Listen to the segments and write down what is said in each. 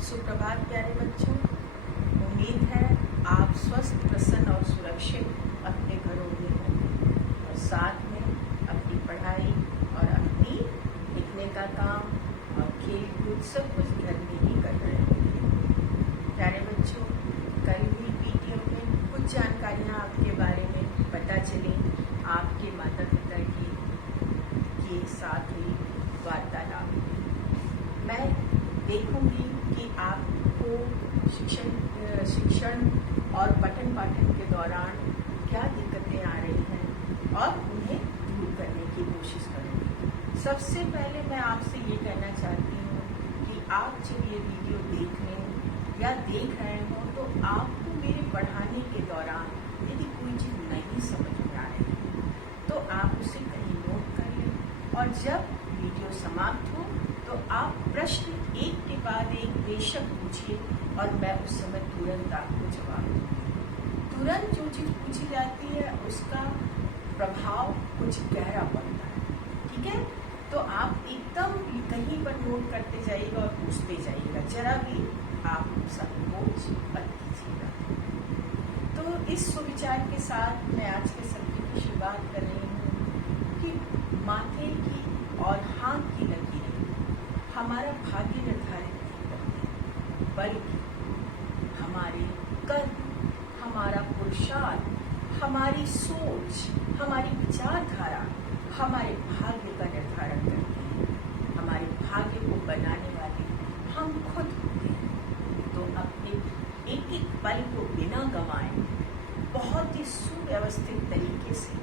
सुप्रभात प्यारे बच्चों। उम्मीद है आप स्वस्थ, प्रसन्न और सुरक्षित अपने घरों में होंगे और साथ में अपनी पढ़ाई और अपनी लिखने का काम और खेल कूद सब कुछ घर में ही कर रहे होंगे। प्यारे बच्चों, कल हुई वीडियो में कुछ जानकारियाँ आपके बारे में पता चली। आपके माता पिता के साथ हुई वार्तालाप। मैं देखूंगी कि आपको शिक्षण और पठन पाठन के दौरान क्या दिक्कतें आ रही हैं और उन्हें दूर करने की कोशिश करूंगी। सबसे पहले मैं आपसे ये कहना चाहती हूँ कि आप जब ये वीडियो देख रहे हो तो आपको मेरे पढ़ाने के दौरान यदि कोई चीज़ नहीं समझ में आ रही है तो आप उसे कहीं नोट कर लें और जब वीडियो समाप्त हो तो आप प्रश्न एक के बाद एक बेशक पूछिए और मैं उस समय तुरंत आपको जवाब दूंगी। तुरंत जो चीज़ पूछी जाती है उसका प्रभाव कुछ गहरा पड़ता है, ठीक है? तो आप एकदम कहीं पर नोट करते जाइएगा और पूछते जाइएगा, जरा भी आप संकोच मत कीजिएगा। तो इस सुविचार के साथ मैं आज के सत्र की शुरुआत कर रही हूँ कि माथे की और हाथ की लकीरें हमारा भाग्य निर्धारित नहीं करती, बल्कि हमारे कर्म, हमारा पुरुषार्थ, हमारी सोच, हमारी विचारधारा हमारे भाग्य का निर्धारण करती है। हमारे भाग्य को बनाने वाले हम खुद होते हैं। तो अपने एक एक पल को बिना गंवाए बहुत ही सुव्यवस्थित तरीके से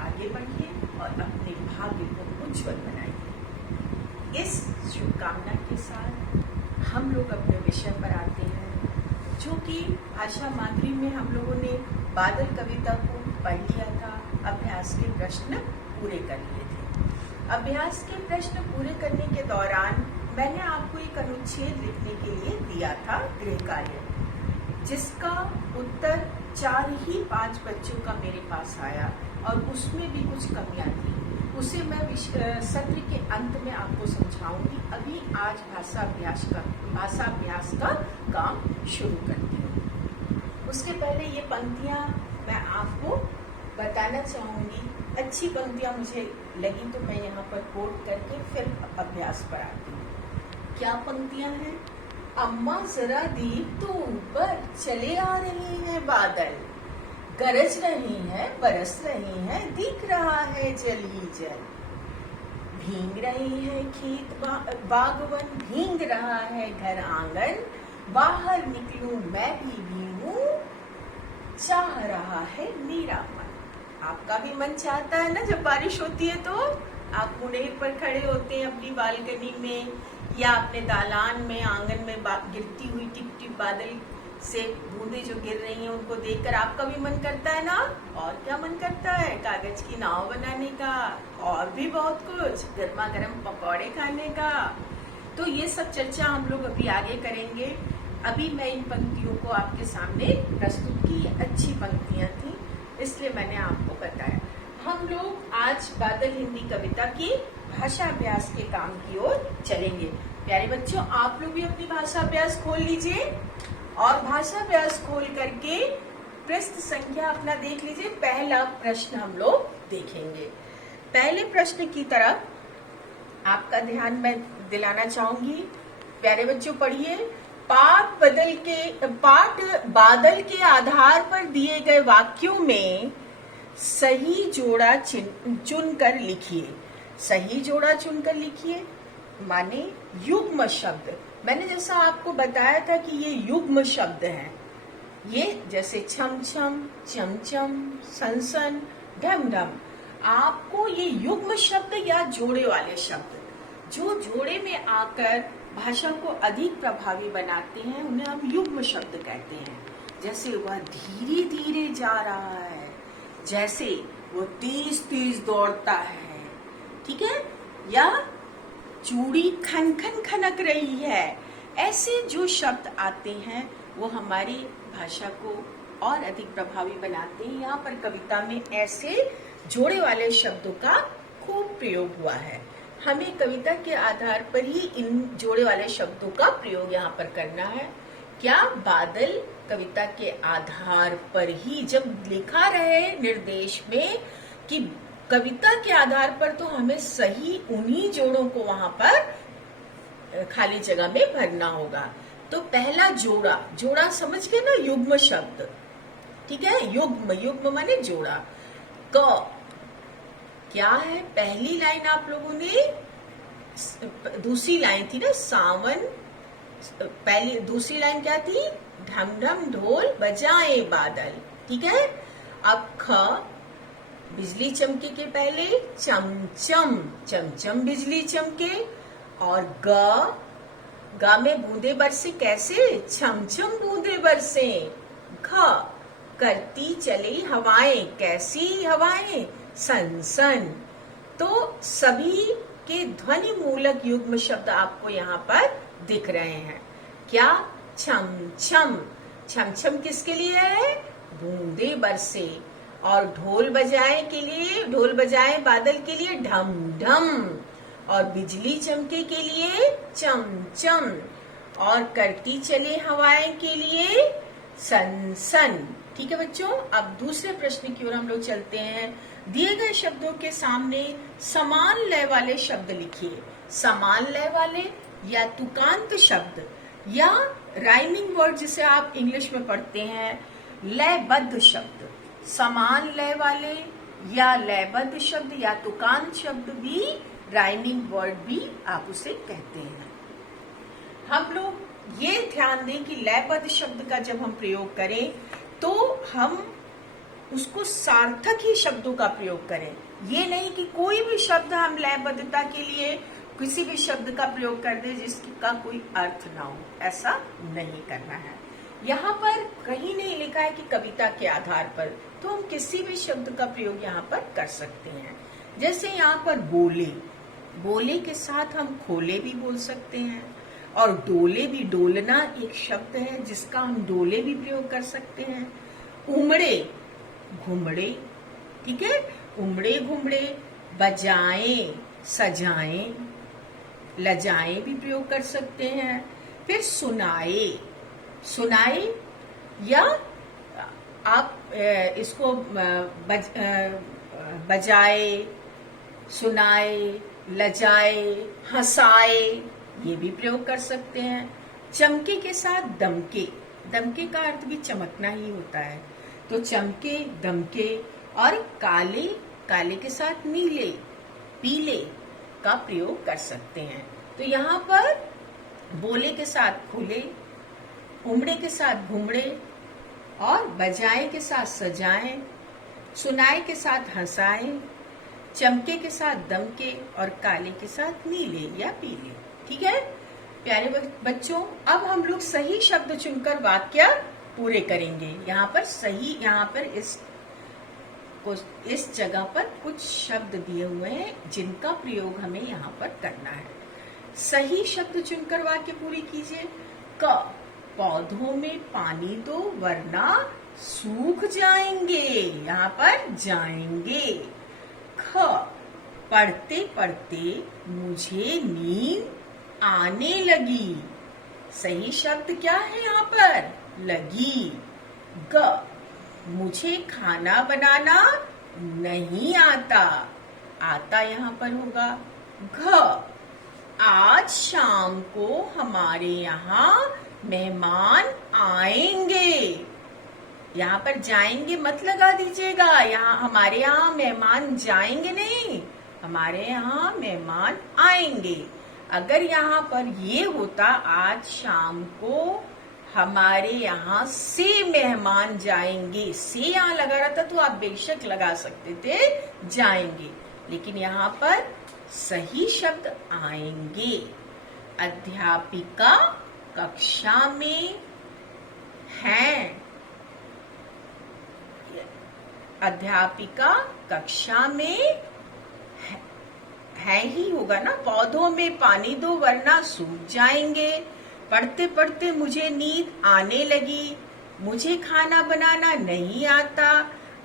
आगे बढ़िए और अपने भाग्य को उज्जवल बनाइए। इस शुभकामना के साथ हम लोग अपने विषय पर आते हैं, जो कि भाषा माधुरी में हम लोगों ने बादल कविता को पढ़ लिया था। अभ्यास के प्रश्न पूरे कर लिए थे। अभ्यास के प्रश्न पूरे करने के दौरान मैंने आपको एक अनुच्छेद लिखने के लिए दिया था, गृह कार्य, जिसका उत्तर 4 ही 5 बच्चों का मेरे पास आया और उसमें भी कुछ कमियां थी। उसे मैं सत्र के अंत में आपको समझाऊंगी। अभी आज भाषा अभ्यास का काम शुरू करती हूँ। उसके पहले ये पंक्तियाँ मैं आपको बताना चाहूँगी। अच्छी पंक्तियाँ मुझे लगी तो मैं यहाँ पर कोट करके फिर अभ्यास पर आती हूँ। क्या पंक्तियाँ हैं? अम्मा जरा देख तो ऊपर, चले आ रहे हैं बादल, गरज रही हैं, बरस रही हैं, दिख रहा है जल ही जल, भीग रही है खेत बागवन, भीग रहा है घर आंगन, बाहर निकलूं मैं भी भीगूं, चाह रहा है मेरा मन। आपका भी मन चाहता है ना, जब बारिश होती है तो आप मुंडेर पर खड़े होते हैं अपनी बालकनी में या अपने दालान में, आंगन में गिरती हुई टिप टिप बादल से बूंदे जो गिर रही हैं उनको देखकर आपका भी मन करता है ना। और क्या मन करता है? कागज की नाव बनाने का और भी बहुत कुछ, गर्मा गर्म पकौड़े खाने का। तो ये सब चर्चा हम लोग अभी आगे करेंगे। अभी मैं इन पंक्तियों को आपके सामने प्रस्तुत की। अच्छी पंक्तियां थी इसलिए मैंने आपको बताया। हम लोग आज बादल हिंदी कविता की भाषा अभ्यास के काम की ओर चलेंगे। प्यारे बच्चों, आप लोग भी अपनी भाषा अभ्यास खोल लीजिए और भाषा अभ्यास खोल करके पृष्ठ संख्या अपना देख लीजिए। पहला प्रश्न हम लोग देखेंगे। पहले प्रश्न की तरफ आपका ध्यान मैं दिलाना चाहूंगी। प्यारे बच्चों पढ़िए। पाठ बादल के आधार पर दिए गए वाक्यों में सही जोड़ा चुनकर लिखिए। सही जोड़ा चुनकर लिखिए माने युग्म शब्द। मैंने जैसा आपको बताया था कि ये युग्म शब्द हैं। ये जैसे छम छम, चमचम, सनसन, ढम ढम, आपको ये युग्म शब्द या जोड़े वाले शब्द जो जोड़े में आकर भाषा को अधिक प्रभावी बनाते हैं उन्हें हम युग्म शब्द कहते हैं। जैसे वह धीरे धीरे जा रहा है, जैसे वो तेज तेज दौड़ता है, ठीक है, या चूड़ी खन खन खनक रही है। ऐसे जो शब्द आते हैं वो हमारी भाषा को और अधिक प्रभावी बनाते हैं। यहाँ पर कविता में ऐसे जोड़े वाले शब्दों का खूब प्रयोग हुआ है। हमें कविता के आधार पर ही इन जोड़े वाले शब्दों का प्रयोग यहाँ पर करना है। क्या बादल कविता के आधार पर ही, जब लिखा रहे निर्देश में कि कविता के आधार पर, तो हमें सही उन्हीं जोड़ों को वहां पर खाली जगह में भरना होगा। तो पहला जोड़ा, जोड़ा समझ गए ना, युग्म शब्द, ठीक है, युग्म, युग्म माने जोड़ा। क क्या है, पहली लाइन आप लोगों ने, दूसरी लाइन थी ना सावन, पहली दूसरी लाइन क्या थी, ढम ढम ढोल बजाए बादल, ठीक है। अब ख, बिजली चमके के पहले चमचम, चमचम बिजली चमके। और ग में बूंदे बरसे, कैसे, छमछम बूंदे बरसे। घ, करती चली हवाएं, कैसी हवाएं, सनसन। तो सभी के ध्वनि मूलक युग्म शब्द आपको यहाँ पर दिख रहे हैं। क्या, छम छम, छम छम किसके लिए है, बूंदे बरसे। और ढोल बजाए के लिए, ढोल बजाए बादल के लिए ढम ढम। और बिजली चमके के लिए चम चम। और करती चले हवाएं के लिए सन सन। ठीक है बच्चों, अब दूसरे प्रश्न की ओर हम लोग चलते हैं। दिए गए शब्दों के सामने समान लय वाले शब्द लिखिए। समान लय वाले या तुकांत शब्द या राइमिंग वर्ड जिसे आप इंग्लिश में पढ़ते हैं, लयबद्ध शब्द। समान लय वाले या लयबद्ध शब्द या तुकांत शब्द भी राइमिंग वर्ड भी आप उसे कहते हैं। हम लोग ये ध्यान दें कि लयबद्ध शब्द का जब हम प्रयोग करें तो हम उसको सार्थक ही शब्दों का प्रयोग करें। ये नहीं कि कोई भी शब्द हम लयबद्धता के लिए किसी भी शब्द का प्रयोग कर दें जिसका कोई अर्थ ना हो, ऐसा नहीं करना है। यहाँ पर कहीं नहीं लिखा है कि कविता के आधार पर, तो हम किसी भी शब्द का प्रयोग यहाँ पर कर सकते हैं। जैसे यहाँ पर बोले, बोले के साथ हम खोले भी बोल सकते हैं। और डोले भी, डोलना एक शब्द है जिसका हम डोले भी प्रयोग कर सकते हैं। उमड़े, घुमड़े, ठीक है, उमड़े घुमड़े। बजाएं, सजाएं, लजाएं भी प्रयोग कर सकते हैं। फिर सुनाए, सुनाए या आप इसको बजाए, सुनाए, लजाए, हंसाए, ये भी प्रयोग कर सकते हैं। चमके के साथ दमके, दमके का अर्थ भी चमकना ही होता है, तो चमके, दमके। और काले, काले के साथ नीले, पीले का प्रयोग कर सकते हैं। तो यहाँ पर बोले के साथ खुले, उमड़े के साथ घुमड़े, और बजाए के साथ सजाएं, सुनाए के साथ हंसाएं, चमके के साथ दमके, और काले के साथ नीले या पीले। ठीक है प्यारे बच्चों, अब हम लोग सही शब्द चुनकर वाक्य पूरे करेंगे। यहाँ पर सही, यहाँ पर इस जगह पर कुछ शब्द दिए हुए हैं जिनका प्रयोग हमें यहाँ पर करना है। सही शब्द चुनकर वाक्य पूरी कीजिए। क, पौधों में पानी दो वरना सूख जाएंगे, यहाँ पर जाएंगे। ख, पढ़ते पढ़ते मुझे नींद आने लगी, सही शब्द क्या है यहाँ पर, लगी। ग, मुझे खाना बनाना नहीं आता, आता यहाँ पर होगा। घ, आज शाम को हमारे यहाँ मेहमान आएंगे, यहाँ पर जाएंगे मत लगा दीजिएगा, यहाँ हमारे यहाँ मेहमान जाएंगे नहीं, हमारे यहाँ मेहमान आएंगे। अगर यहाँ पर ये होता आज शाम को हमारे यहाँ से मेहमान जाएंगे, से यहाँ लगा रहता तो आप बेशक लगा सकते थे जाएंगे, लेकिन यहाँ पर सही शब्द आएंगे। अध्यापिका कक्षा में हैं, अध्यापिका कक्षा में है ही होगा ना। पौधों में पानी दो वरना सूख जाएंगे। पढ़ते पढ़ते मुझे नींद आने लगी, मुझे खाना बनाना नहीं आता,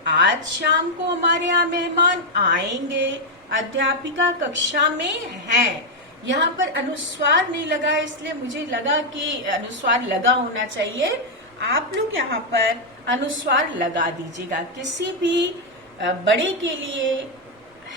आज शाम को हमारे यहाँ मेहमान आएंगे। अध्यापिका कक्षा में है। यहाँ पर अनुस्वार नहीं लगा है, इसलिए मुझे लगा कि अनुस्वार लगा होना चाहिए। आप लोग यहाँ पर अनुस्वार लगा दीजिएगा। किसी भी बड़े के लिए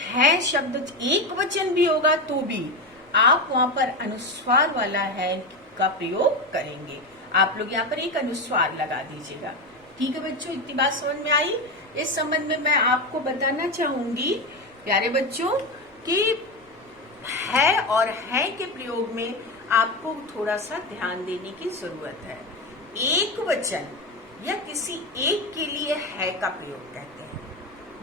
है शब्द एक वचन भी होगा तो भी आप वहां पर अनुस्वार वाला है का प्रयोग करेंगे। आप लोग यहाँ पर एक अनुस्वार लगा दीजिएगा। ठीक है बच्चों, इतनी बात समझ में आई। इस संबंध में मैं आपको बताना चाहूंगी प्यारे बच्चों कि है और है के प्रयोग में आपको थोड़ा सा ध्यान देने की जरूरत है। एक वचन या किसी एक के लिए है का प्रयोग कहते हैं।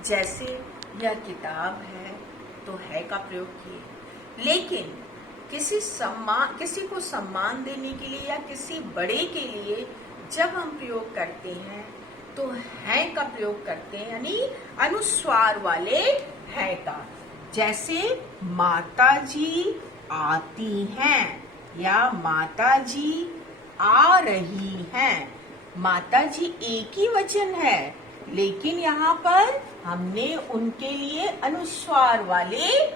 जैसे यह किताब है तो है का प्रयोग किए। लेकिन किसी को सम्मान देने के लिए या किसी बड़े के लिए जब हम प्रयोग करते हैं तो है का प्रयोग करते हैं, यानी अनुस्वार वाले है का। जैसे माता जी आती हैं या माता जी आ रही हैं। माता जी एक ही वचन है, लेकिन यहाँ पर हमने उनके लिए अनुस्वार वाले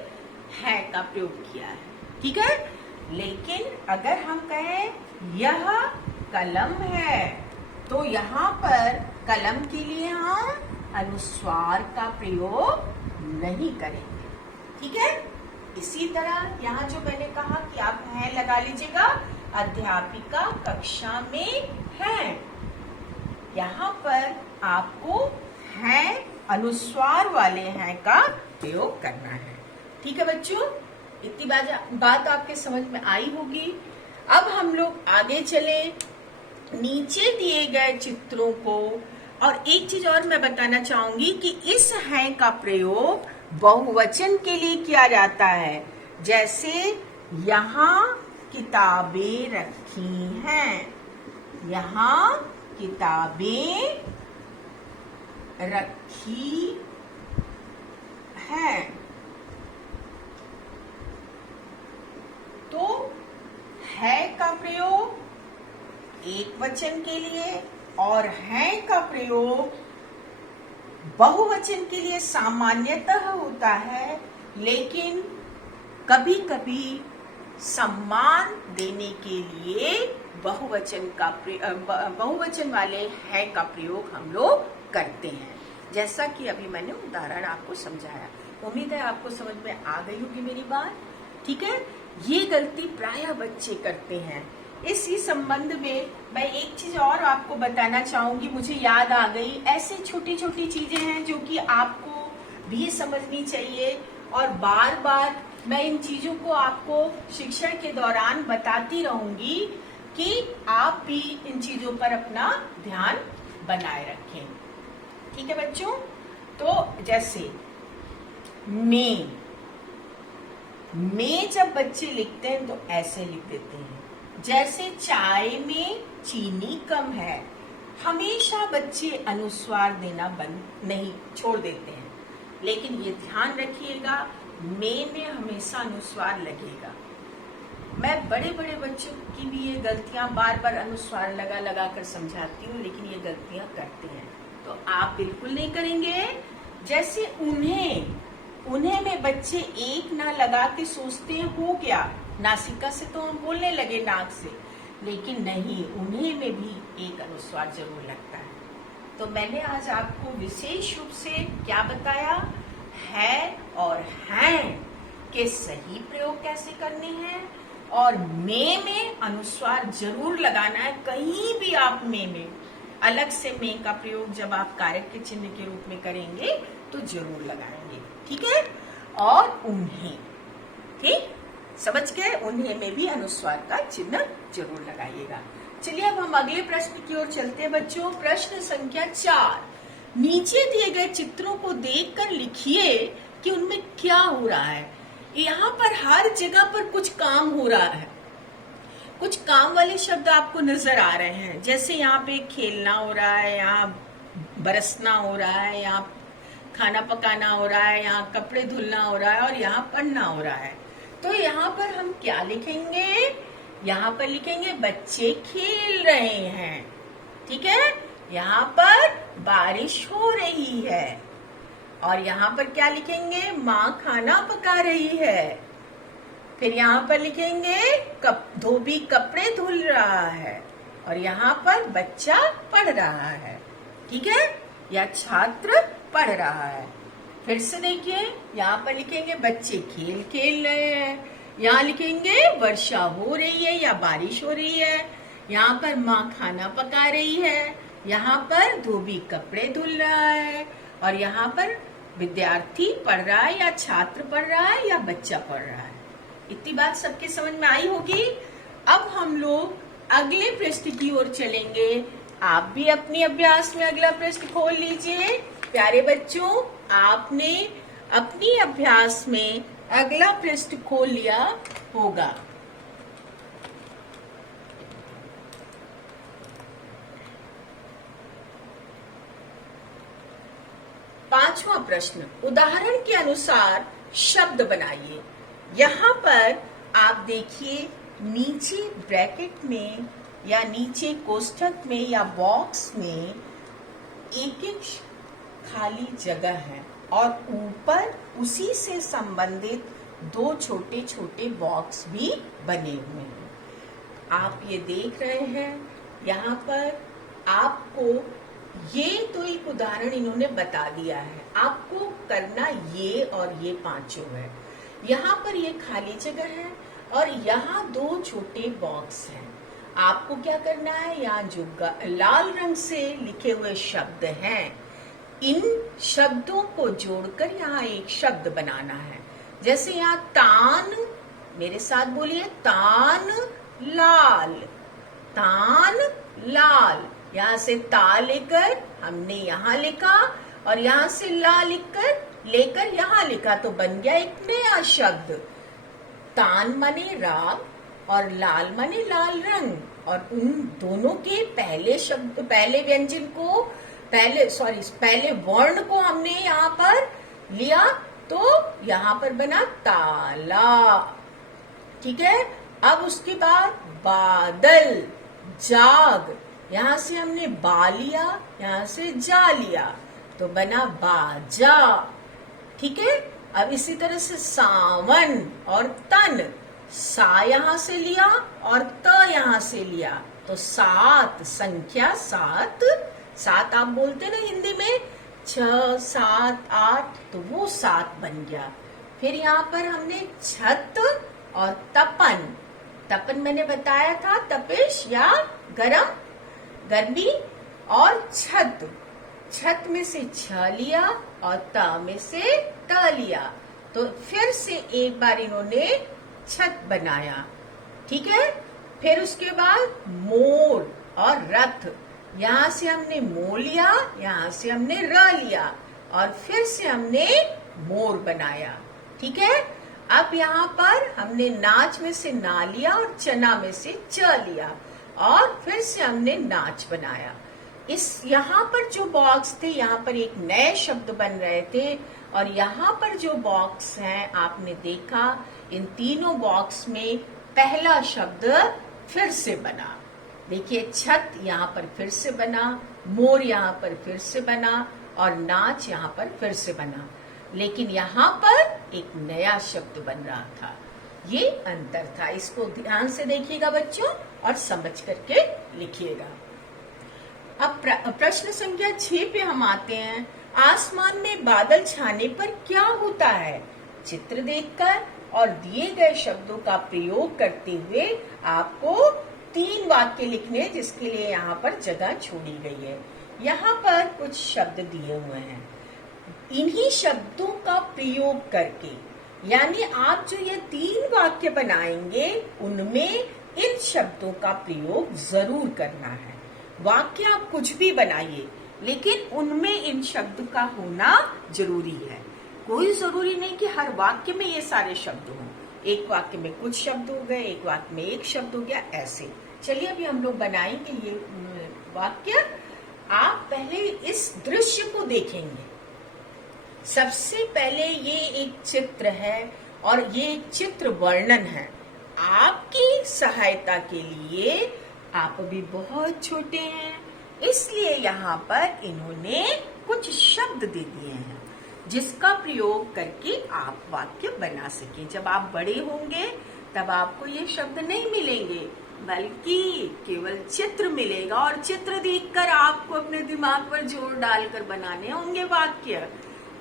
है का प्रयोग किया है। ठीक है। लेकिन अगर हम कहें यह कलम है तो यहाँ पर कलम के लिए हम अनुस्वार का प्रयोग नहीं करेंगे। ठीक है। इसी तरह यहाँ जो मैंने कहा कि आप है लगा लीजिएगा। अध्यापिका कक्षा में है, यहाँ पर आपको है अनुस्वार वाले हैं का प्रयोग करना है। ठीक है बच्चों, इतनी बात आपके समझ में आई होगी। अब हम लोग आगे चले नीचे दिए गए चित्रों को। और एक चीज और मैं बताना चाहूंगी कि इस है का प्रयोग बहुवचन के लिए किया जाता है। जैसे यहाँ किताबें रखी हैं, यहाँ किताबें रखी हैं, तो है का प्रयोग एक वचन के लिए और है का प्रयोग बहुवचन के लिए सामान्यतः होता है। लेकिन कभी कभी सम्मान देने के लिए बहुवचन वाले है का प्रयोग हम लोग करते हैं। जैसा कि अभी मैंने उदाहरण आपको समझाया। उम्मीद है आपको समझ में आ गई होगी मेरी बात। ठीक है। ये गलती प्रायः बच्चे करते हैं। इसी संबंध में मैं एक चीज और आपको बताना चाहूंगी, मुझे याद आ गई। ऐसे छोटी छोटी चीजें हैं जो कि आपको भी समझनी चाहिए और बार बार मैं इन चीजों को आपको शिक्षण के दौरान बताती रहूंगी कि आप भी इन चीजों पर अपना ध्यान बनाए रखें। ठीक है बच्चों। तो जैसे में जब बच्चे लिखते हैं तो ऐसे लिख देते हैं। जैसे चाय में चीनी कम है, हमेशा बच्चे अनुस्वार देना बंद नहीं छोड़ देते हैं। लेकिन ये ध्यान रखिएगा में हमेशा अनुस्वार लगेगा। मैं बड़े बड़े बच्चों की भी ये गलतियां बार बार अनुस्वार लगा कर समझाती हूँ, लेकिन ये गलतियां करते हैं, तो आप बिल्कुल नहीं करेंगे। जैसे उन्हें में बच्चे एक ना लगा के सोचते हैं हो क्या, नासिका से तो हम बोलने लगे नाक से, लेकिन नहीं, उन्हें में भी एक अनुस्वार जरूर लगता है। तो मैंने आज आपको विशेष रूप से क्या बताया, है और हैं के सही प्रयोग कैसे करने हैं और में अनुस्वार जरूर लगाना है। कहीं भी आप में अलग से में का प्रयोग जब आप कारक के चिन्ह के रूप में करेंगे तो जरूर लगाएंगे। ठीक है। और उन्हें, ठीक समझ गए, उन्हें में भी अनुस्वार का चिन्ह जरूर लगाइएगा। चलिए अब हम अगले प्रश्न की ओर चलते हैं बच्चों। प्रश्न संख्या 4। नीचे दिए गए चित्रों को देखकर लिखिए कि उनमें क्या हो रहा है। यहाँ पर हर जगह पर कुछ काम हो रहा है, कुछ काम वाले शब्द आपको नजर आ रहे हैं। जैसे यहाँ पे खेलना हो रहा है, यहाँ बरसना हो रहा है, यहाँ खाना पकाना हो रहा है, यहाँ कपड़े धुलना हो रहा है और यहाँ पढ़ना हो रहा है। तो यहाँ पर हम क्या लिखेंगे, यहाँ पर लिखेंगे बच्चे खेल रहे हैं। ठीक है। यहाँ पर बारिश हो रही है और यहाँ पर क्या लिखेंगे? माँ खाना पका रही है। फिर यहाँ पर लिखेंगे धोबी कपड़े धुल रहा है। और यहाँ पर बच्चा पढ़ रहा है। ठीक है, या छात्र पढ़ रहा है। फिर से देखिए, यहाँ पर लिखेंगे बच्चे खेल खेल रहे हैं। यहाँ लिखेंगे वर्षा हो रही है या बारिश हो रही है। यहाँ पर माँ खाना पका रही है। यहाँ पर धोबी कपड़े धुल रहा है। और यहाँ पर विद्यार्थी पढ़ रहा है या छात्र पढ़ रहा है या बच्चा पढ़ रहा है। इतनी बात सबके समझ में आई होगी। अब हम लोग अगले पृष्ठ की ओर चलेंगे। आप भी अपनी अभ्यास में अगला पृष्ठ खोल लीजिए। प्यारे बच्चों, आपने अपनी अभ्यास में अगला पृष्ठ खोल लिया होगा। पांचवा प्रश्न, उदाहरण के अनुसार शब्द बनाइए। यहाँ पर आप देखिए, नीचे ब्रैकेट में या नीचे कोष्ठक में या बॉक्स में एक एक खाली जगह है और ऊपर उसी से संबंधित दो छोटे छोटे बॉक्स भी बने हुए हैं। आप ये देख रहे हैं, यहाँ पर आपको ये तो एक उदाहरण इन्होंने बता दिया है। आपको करना ये और ये पांचों है। यहाँ पर ये खाली जगह है और यहाँ दो छोटे बॉक्स हैं। आपको क्या करना है, यहाँ जो लाल रंग से लिखे हुए शब्द हैं, इन शब्दों को जोड़कर यहाँ एक शब्द बनाना है। जैसे यहाँ तान, मेरे साथ बोलिए, तान लाल, तान लाल। यहाँ से ता लेकर हमने यहाँ लिखा और यहाँ से ला लेकर यहाँ लिखा, तो बन गया एक नया शब्द। तान माने राग और लाल माने लाल रंग। और उन दोनों के पहले व्यंजन को पहले वर्ण को हमने यहाँ पर लिया, तो यहाँ पर बना ताला। ठीक है, अब उसके बाद बादल, जाग, यहाँ से हमने बा लिया, यहाँ से जा लिया, तो बना बाजा। ठीक है, अब इसी तरह से सावन और तन, सा यहाँ से लिया और त यहाँ से लिया, तो सात, संख्या सात। सात आप बोलते ना हिंदी में, 6, 7, 8, तो वो सात बन गया। फिर यहाँ पर हमने छत और तपन। तपन मैंने बताया था तपिश या गर्मी। और छत, छत में से छ लिया और त में से त लिया, तो फिर से एक बार इन्होंने छत बनाया। ठीक है, फिर उसके बाद मोर और रथ, यहाँ से हमने मो लिया, यहाँ से हमने र लिया और फिर से हमने मोर बनाया। ठीक है, अब यहाँ पर हमने नाच में से ना लिया और चना में से च लिया और फिर से हमने नाच बनाया। यहाँ पर जो बॉक्स थे, यहाँ पर एक नए शब्द बन रहे थे और यहाँ पर जो बॉक्स हैं आपने देखा, इन तीनों बॉक्स में पहला शब्द फिर से बना। देखिए, छत यहाँ पर फिर से बना, मोर यहाँ पर फिर से बना और नाच यहाँ पर फिर से बना, लेकिन यहाँ पर एक नया शब्द बन रहा था। ये अंतर था। इसको ध्यान से देखिएगा बच्चों और समझ करके लिखिएगा। अब प्रश्न संख्या 6 पे हम आते हैं। आसमान में बादल छाने पर क्या होता है? चित्र देखकर और दिए गए शब्दों का प्रयोग करते हुए आपको 3 वाक्य लिखने, जिसके लिए यहाँ पर जगह छोड़ी गई है। यहाँ पर कुछ शब्द दिए हुए हैं, इन्हीं शब्दों का प्रयोग करके, यानी आप जो ये 3 वाक्य बनाएंगे उनमें इन शब्दों का प्रयोग जरूर करना है। वाक्य आप कुछ भी बनाइए, लेकिन उनमें इन शब्द का होना जरूरी है। कोई जरूरी नहीं कि हर वाक्य में ये सारे शब्द हों। एक वाक्य में कुछ शब्द हो गए, एक वाक्य में एक शब्द हो गया, ऐसे। चलिए अभी हम लोग बनाएंगे ये वाक्य। आप पहले इस दृश्य को देखेंगे। सबसे पहले ये एक चित्र है और ये एक चित्र वर्णन है। आपकी सहायता के लिए, आप अभी बहुत छोटे हैं, इसलिए यहाँ पर इन्होंने कुछ शब्द दे दिए हैं। जिसका प्रयोग करके आप वाक्य बना सकें। जब आप बड़े होंगे तब आपको ये शब्द नहीं मिलेंगे, बल्कि केवल चित्र मिलेगा, और चित्र देखकर आपको अपने दिमाग पर जोर डालकर बनाने होंगे वाक्य।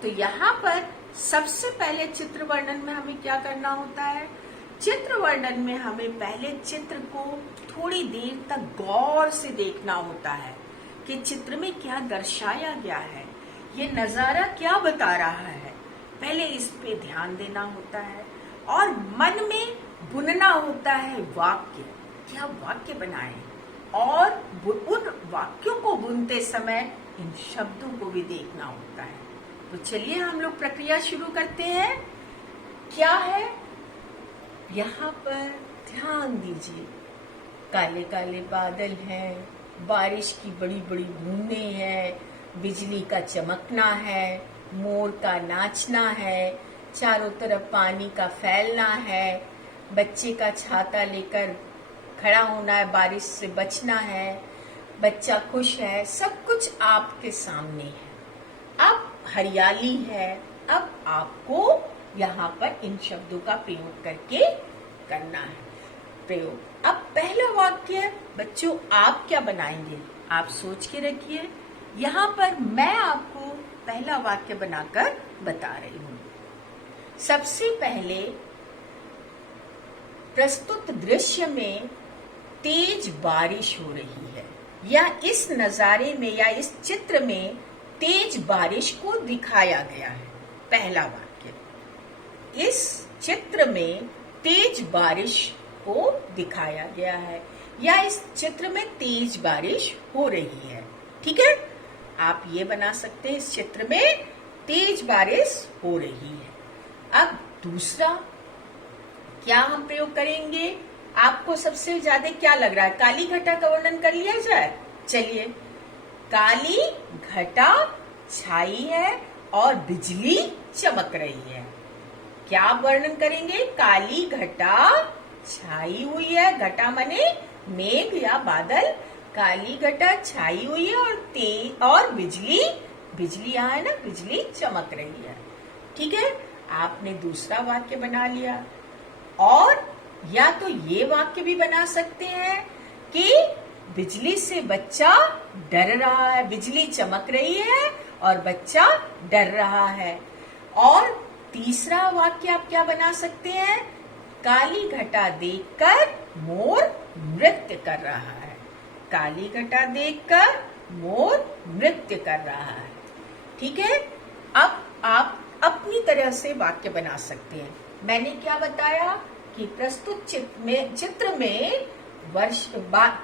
तो यहाँ पर सबसे पहले चित्र वर्णन में हमें क्या करना होता है? चित्र वर्णन में हमें पहले चित्र को थोड़ी देर तक गौर से देखना होता है कि चित्र में क्या दर्शाया गया है, ये नजारा क्या बता रहा है। पहले इस पे ध्यान देना होता है और मन में बुनना होता है वाक्य, क्या वाक्य बनाएं, और उन वाक्यों को बुनते समय इन शब्दों को भी देखना होता है। तो चलिए हम लोग प्रक्रिया शुरू करते हैं। क्या है यहाँ पर? ध्यान दीजिए, काले काले बादल हैं, बारिश की बड़ी बड़ी बूंदें हैं, बिजली का चमकना है, मोर का नाचना है, चारों तरफ पानी का फैलना है, बच्चे का छाता लेकर खड़ा होना है, बारिश से बचना है, बच्चा खुश है, सब कुछ आपके सामने है। अब हरियाली है, अब आपको यहाँ पर इन शब्दों का प्रयोग करके करना है प्रयोग। अब पहला वाक्य बच्चों आप क्या बनाएंगे? आप सोच के रखिए। यहाँ पर मैं आपको पहला वाक्य बनाकर बता रही हूँ। सबसे पहले प्रस्तुत दृश्य में तेज बारिश हो रही है, या इस नजारे में या इस चित्र में तेज बारिश को दिखाया गया है। पहला वाक्य, इस चित्र में तेज बारिश को दिखाया गया है, या इस चित्र में तेज बारिश हो रही है। ठीक है, आप ये बना सकते हैं, इस चित्र में तेज बारिश हो रही है। अब दूसरा क्या हम प्रयोग करेंगे? आपको सबसे ज्यादा क्या लग रहा है? काली घटा का वर्णन कर लिया जाए। चलिए, काली घटा छाई है और बिजली चमक रही है। क्या वर्णन करेंगे? काली घटा छाई हुई है, घटा माने मेघ या बादल, काली घटा छाई हुई है और बिजली यहाँ है ना, बिजली चमक रही है। ठीक है, आपने दूसरा वाक्य बना लिया। और या तो ये वाक्य भी बना सकते हैं कि बिजली से बच्चा डर रहा है, बिजली चमक रही है और बच्चा डर रहा है। और तीसरा वाक्य आप क्या बना सकते हैं? काली घटा देखकर मोर नृत्य कर रहा है, काली घटा देखकर मोर नृत्य कर रहा है। ठीक है, अब आप अपनी तरह से वाक्य बना सकते हैं। मैंने क्या बताया कि प्रस्तुत चित्र में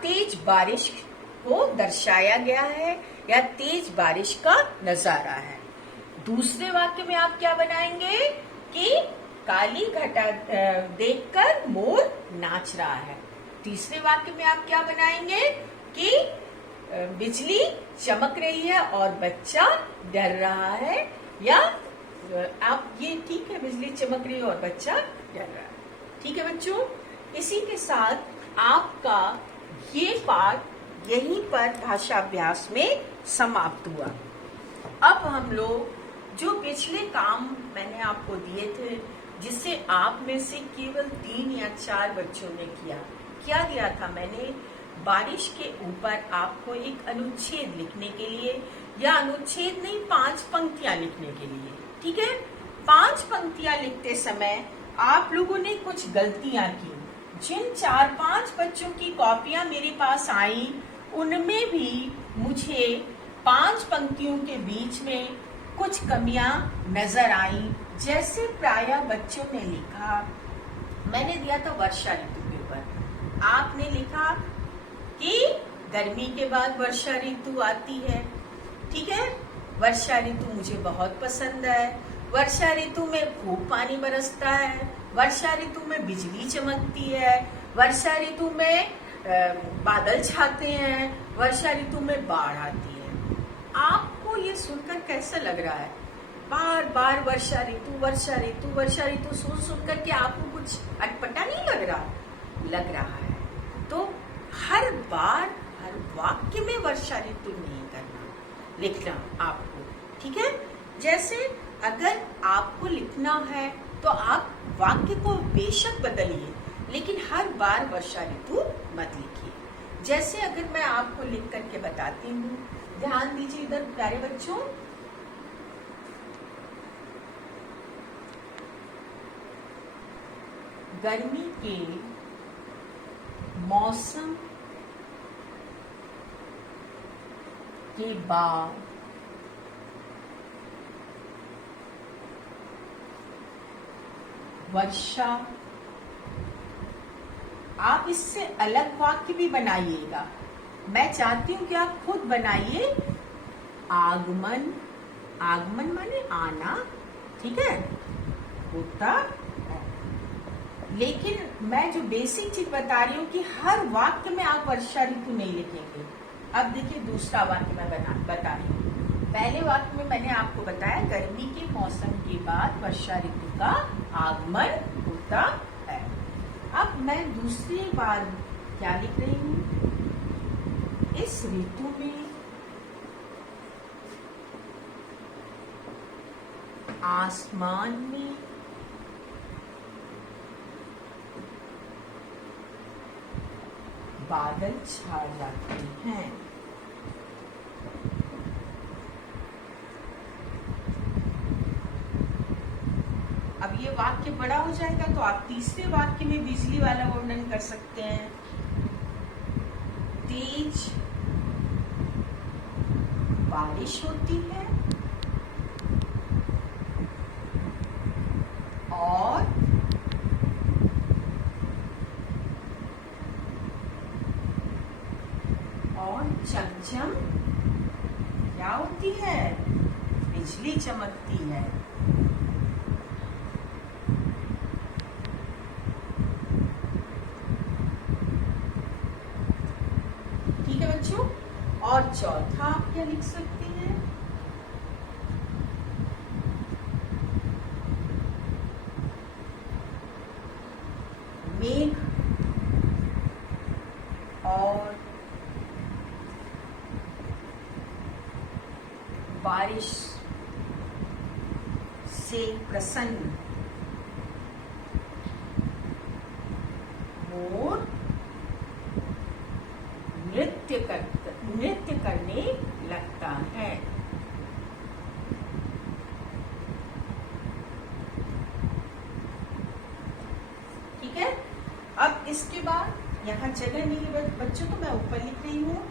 तेज बारिश को दर्शाया गया है, या तेज बारिश का नजारा है। दूसरे वाक्य में आप क्या बनाएंगे कि काली घटा देखकर मोर नाच रहा है। तीसरे वाक्य में आप क्या बनाएंगे कि बिजली चमक रही है और बच्चा डर रहा है, या आप ये ठीक है, बिजली चमक रही है और बच्चा डर रहा है। ठीक है बच्चों, इसी के साथ आपका ये पाठ यहीं पर भाषा अभ्यास में समाप्त हुआ। अब हम लोग जो पिछले काम मैंने आपको दिए थे, जिससे आप में से केवल 3 या 4 बच्चों ने क्या दिया था? मैंने बारिश के ऊपर आपको एक अनुच्छेद लिखने के लिए, या अनुच्छेद नहीं, 5 पंक्तियां लिखने के लिए। ठीक है, 5 पंक्तियां लिखते समय आप लोगों ने कुछ गलतियां की। जिन 4-5 बच्चों की कॉपियां मेरे पास आई, उनमें भी मुझे 5 पंक्तियों के बीच में कुछ कमियां नजर आई। जैसे प्रायः बच्चों ने लिखा, मैंने दिया था वर्षा ऋतु के ऊपर, आपने लिखा कि गर्मी के बाद वर्षा ऋतु आती है। ठीक है, वर्षा ऋतु मुझे बहुत पसंद है, वर्षा ऋतु में खूब पानी बरसता है, वर्षा ऋतु में बिजली चमकती है, वर्षा ऋतु में बादल छाते हैं, वर्षा ऋतु में बाढ़ आती है। आपको ये सुनकर कैसा लग रहा है? बार बार वर्षा ऋतु सुन करके आपको कुछ अटपटा नहीं लग रहा? लग रहा है। तो हर बार हर वाक्य में वर्षा ऋतु नहीं करना, लिखना आपको। ठीक है, जैसे अगर आपको लिखना है तो आप वाक्य को बेशक बदलिए, लेकिन हर बार वर्षा ऋतु मत लिखिए। जैसे अगर मैं आपको लिख करके बताती हूँ, ध्यान दीजिए इधर प्यारे बच्चों। गर्मी के मौसम के बाद वर्षा, आप इससे अलग वाक्य भी बनाइएगा। मैं चाहती हूं कि आप खुद बनाइए। आगमन, आगमन माने आना, ठीक है, होता है। लेकिन मैं जो बेसिक चीज बता रही हूँ कि हर वाक्य में आप वर्षा ऋतु नहीं लिखेंगे। अब देखिए दूसरा वाक्य मैं बता रही हूँ। पहले वाक्य में मैंने आपको बताया गर्मी के मौसम के बाद वर्षा ऋतु का आगमन होता है। अब मैं दूसरी बार क्या लिख रही हूँ? इस ऋतु में आसमान में बादल छा जाते हैं। अब ये वाक्य बड़ा हो जाएगा तो आप तीसरे वाक्य में बिजली वाला वर्णन कर सकते हैं। तेज बारिश होती है और चमचम क्या होती है? बिजली चमकती है। ठीक है बच्चों। और चौथा आप क्या लिख सकते हैं? मेघ और बारिश से प्रसन्न मोर नृत्य करने लगता है। ठीक है। अब इसके बाद यहाँ जगह नहीं है बच्चों, तो मैं ऊपर लिख रही हूँ।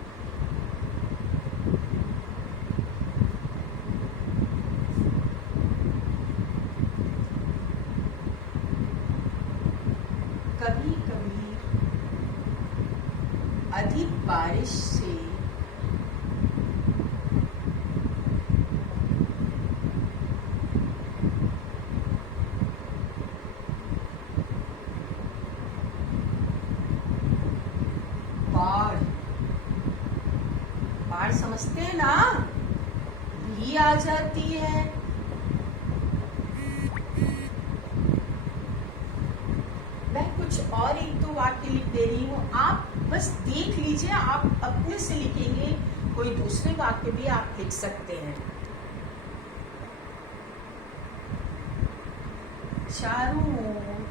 कभी कभी अधिक बारिश से बाढ़ समझते हैं ना, भी आ जाती है। मैं कुछ और एक दो वाक्य लिख दे रही हूँ, आप बस देख लीजिए। आप अपने से लिखेंगे, कोई दूसरे वाक्य भी आप लिख सकते हैं। चारों ओर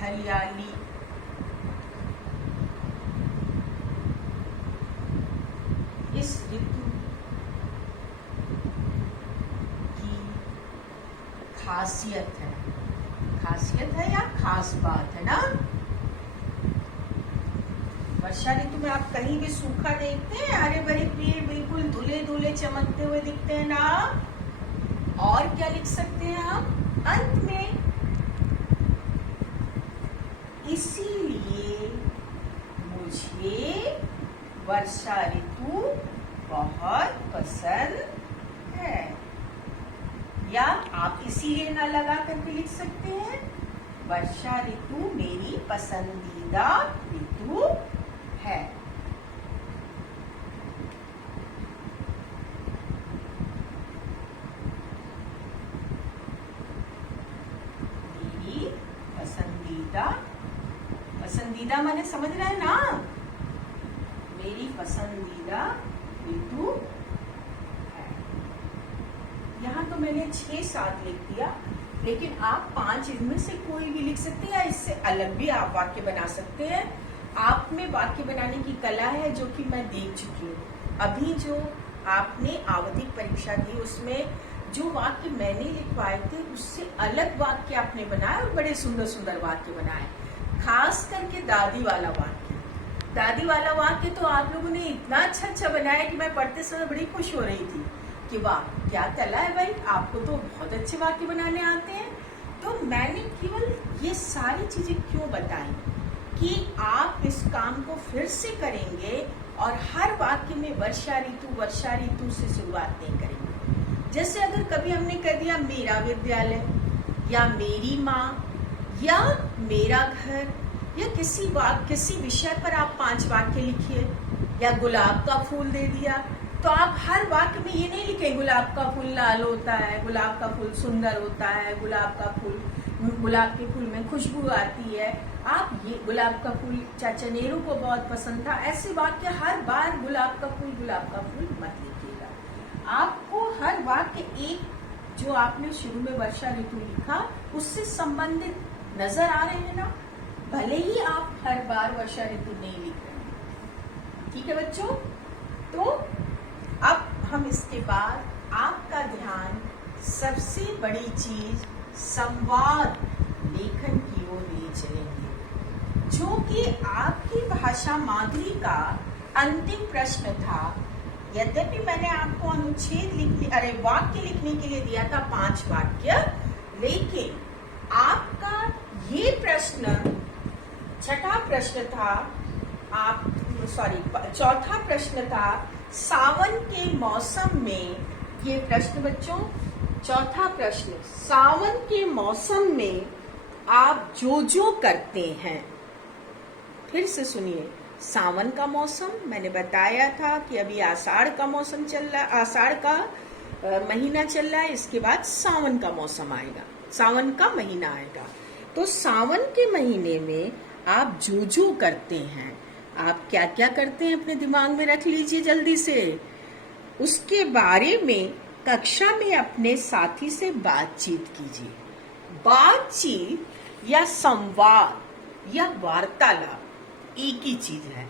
हरियाली इस ऋतु की खासियत है। खासियत है या खास बात है ना। वर्षा ऋतु में आप कहीं भी सूखा देखते हैं? हरे भरे पेड़ बिल्कुल धुले धुले चमकते हुए दिखते हैं ना। और क्या लिख सकते हैं हम अंत में? इसीलिए मुझे वर्षा ऋतु बहुत पसंद है। या आप इसीलिए ना लगा करके लिख सकते हैं, वर्षा ऋतु मेरी पसंदीदा ऋतु है। मेरी पसंदीदा माने समझ रहे हैं ना, मेरी पसंदीदा ऋतु है। यहाँ तो मैंने 6-7 लिख दिया, लेकिन आप 5 इनमें से कोई भी लिख सकते हैं या इससे अलग भी आप वाक्य बना सकते हैं। आप में वाक्य बनाने की कला है जो कि मैं देख चुकी हूँ। अभी जो आपने आवधिक परीक्षा दी उसमें जो वाक्य मैंने लिखवाए थे उससे अलग वाक्य आपने बनाए और बड़े सुंदर सुंदर वाक्य बनाए। खास करके दादी वाला वाक्य तो आप लोगों ने इतना अच्छा बनाया कि मैं पढ़ते समय बड़ी खुश हो रही थी कि वाह क्या कला है भाई, आपको तो बहुत अच्छे वाक्य बनाने आते हैं। तो मैंने केवल ये सारी चीजें क्यों बताई कि आप इस काम को फिर से करेंगे और हर वाक्य में वर्षा ऋतु से शुरुआत नहीं करेंगे। जैसे अगर कभी हमने कह दिया मेरा विद्यालय या मेरी माँ या मेरा घर या किसी विषय पर आप 5 वाक्य लिखिए, या गुलाब का फूल दे दिया तो आप हर वाक्य में ये नहीं लिखें गुलाब का फूल लाल होता है, गुलाब का फूल सुंदर होता है, गुलाब के फूल में खुशबू आती है। आप ये गुलाब का फूल चाचा नेहरू को बहुत पसंद था, ऐसे वाक्य हर बार गुलाब का फूल मत लिखिएगा। आपको हर वाक्य एक जो आपने शुरू में वर्षा ऋतु लिखा उससे संबंधित नजर आ रहे हैं ना, भले ही आप हर बार वर्षा ऋतु नहीं लिख रहे हैं। ठीक है बच्चों, तो अब हम इसके बाद आपका ध्यान सबसे बड़ी चीज संवाद लेखन की ओर ले चलेंगे, जो कि आपकी भाषा माधुरी का अंतिम प्रश्न था। यद्यपि मैंने आपको वाक्य लिखने के लिए दिया था 5 वाक्य, लेकिन आपका ये प्रश्न छठा प्रश्न था, चौथा प्रश्न था सावन के मौसम में। ये प्रश्न बच्चों, चौथा प्रश्न, सावन के मौसम में आप जो करते हैं। फिर से सुनिए, सावन का मौसम मैंने बताया था कि अभी आषाढ़ का मौसम चल रहा है, आषाढ़ का महीना चल रहा है, इसके बाद सावन का मौसम आएगा, सावन का महीना आएगा। तो सावन के महीने में आप जो करते हैं, आप क्या क्या करते हैं अपने दिमाग में रख लीजिए जल्दी से। उसके बारे में कक्षा में अपने साथी से बातचीत कीजिए। बातचीत या संवाद या वार्तालाप एक ही चीज है।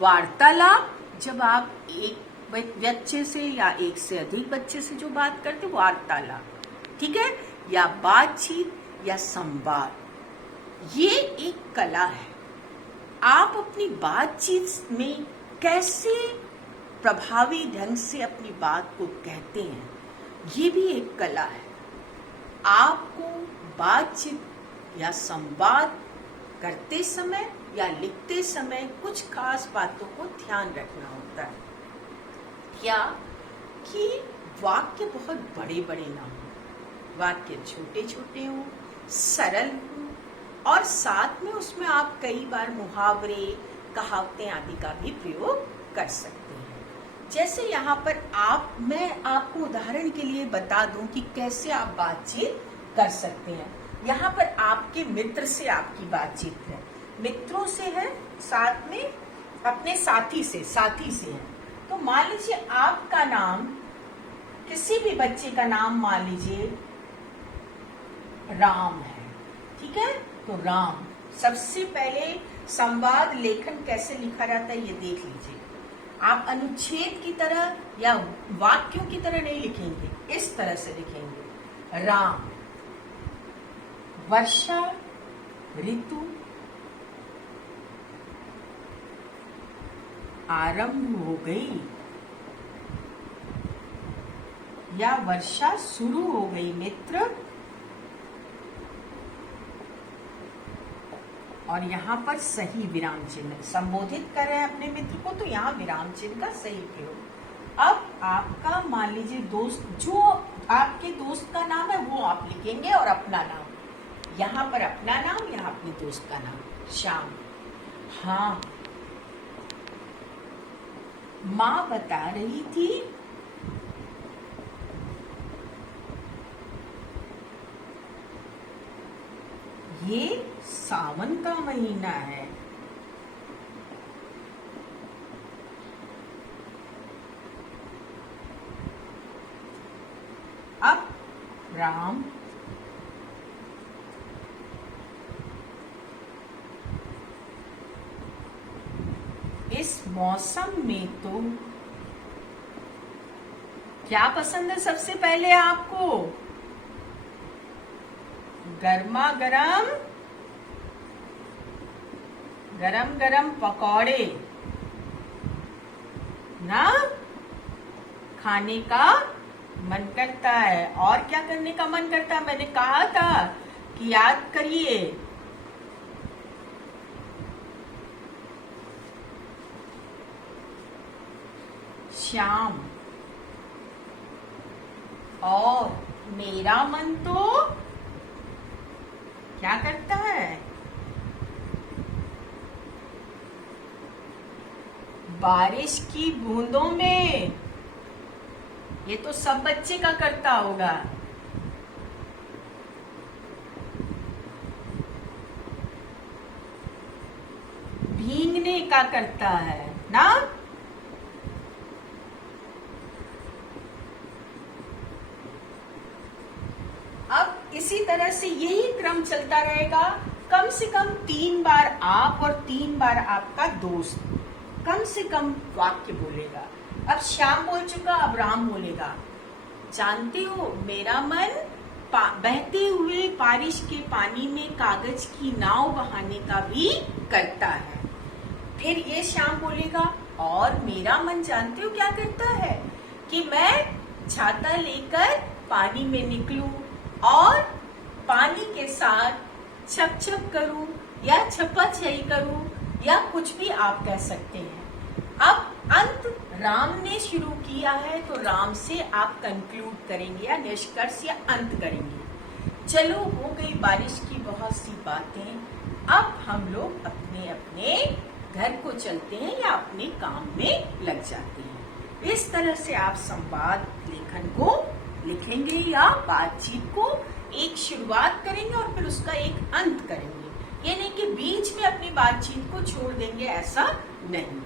वार्तालाप जब आप एक बच्चे से या एक से अधिक बच्चे से जो बात करते, वार्तालाप, ठीक है, या बातचीत या संवाद, ये एक कला है। आप अपनी बातचीत में कैसे प्रभावी ढंग से अपनी बात को कहते हैं, ये भी एक कला है। आपको बातचीत या संवाद करते समय या लिखते समय कुछ खास बातों को ध्यान रखना होता है। क्या कि वाक्य बहुत बड़े बड़े ना हो, वाक्य छोटे छोटे हों, सरल हों, और साथ में उसमें आप कई बार मुहावरे, कहावतें आदि का भी प्रयोग कर सकते हैं। जैसे यहाँ पर मैं आपको उदाहरण के लिए बता दूं कि कैसे आप बातचीत कर सकते हैं। यहाँ पर आपके मित्र से आपकी बातचीत है, मित्रों से है, साथ में अपने साथी से है। तो मान लीजिए आपका नाम, किसी भी बच्चे का नाम मान लीजिए राम है, ठीक है। तो राम, सबसे पहले संवाद लेखन कैसे लिखा जाता है ये देख लीजिए। आप अनुच्छेद की तरह या वाक्यों की तरह नहीं लिखेंगे, इस तरह से लिखेंगे। राम, वर्षा ऋतु आरंभ हो गई या वर्षा शुरू हो गई मित्र। और यहाँ पर सही विराम चिन्ह, संबोधित कर रहे हैं अपने मित्र को, तो यहाँ विराम चिन्ह का सही प्रयोग। अब आपका मान लीजिए दोस्त, जो आपके दोस्त का नाम है वो आप लिखेंगे और अपना नाम, यहाँ पर अपना नाम, यहाँ अपने दोस्त का नाम, श्याम। हाँ, माँ बता रही थी ये सावन का महीना है। राम इस मौसम में तो क्या पसंद है सबसे पहले आपको? गर्मा गरम गरम गरम पकौड़े ना खाने का मन करता है। और क्या करने का मन करता है? मैंने कहा था कि याद करिए। शाम। और मेरा मन तो क्या करता है? बारिश की बूंदों में। ये तो सब बच्चे का करता होगा। भीगने का करता है ना। अब इसी तरह से यही क्रम चलता रहेगा। कम से कम 3 बार आप और 3 बार आपका दोस्त कम से कम वाक्य बोलेगा। अब श्याम बोल चुका, अब राम बोलेगा। जानते हो मेरा मन बहते हुए बारिश के पानी में कागज की नाव बहाने का भी करता है। फिर ये श्याम बोलेगा, और मेरा मन जानते हो क्या करता है? कि मैं छाता लेकर पानी में निकलूं और पानी के साथ छप छप करूं या छपाछई करूं या कुछ भी आप कह सकते हैं। अब अंत राम ने शुरू किया है तो राम से आप कंक्लूड करेंगे या निष्कर्ष या अंत करेंगे। चलो, हो गई बारिश की बहुत सी बातें। अब हम लोग अपने अपने घर को चलते हैं या अपने काम में लग जाते हैं। इस तरह से आप संवाद लेखन को लिखेंगे या बातचीत को एक शुरुआत करेंगे और फिर उसका एक अंत करेंगे। ये नहीं कि बीच में अपनी बातचीत को छोड़ देंगे, ऐसा नहीं।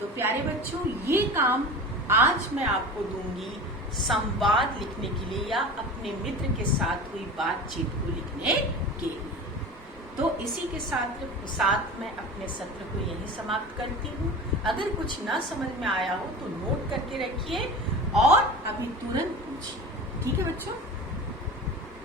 तो प्यारे बच्चों, ये काम आज मैं आपको दूंगी संवाद लिखने के लिए या अपने मित्र के साथ हुई बातचीत को लिखने के लिए। तो इसी के साथ मैं अपने सत्र को यहीं समाप्त करती हूँ। अगर कुछ ना समझ में आया हो तो नोट करके रखिए और अभी तुरंत पूछिए। ठीक है बच्चों?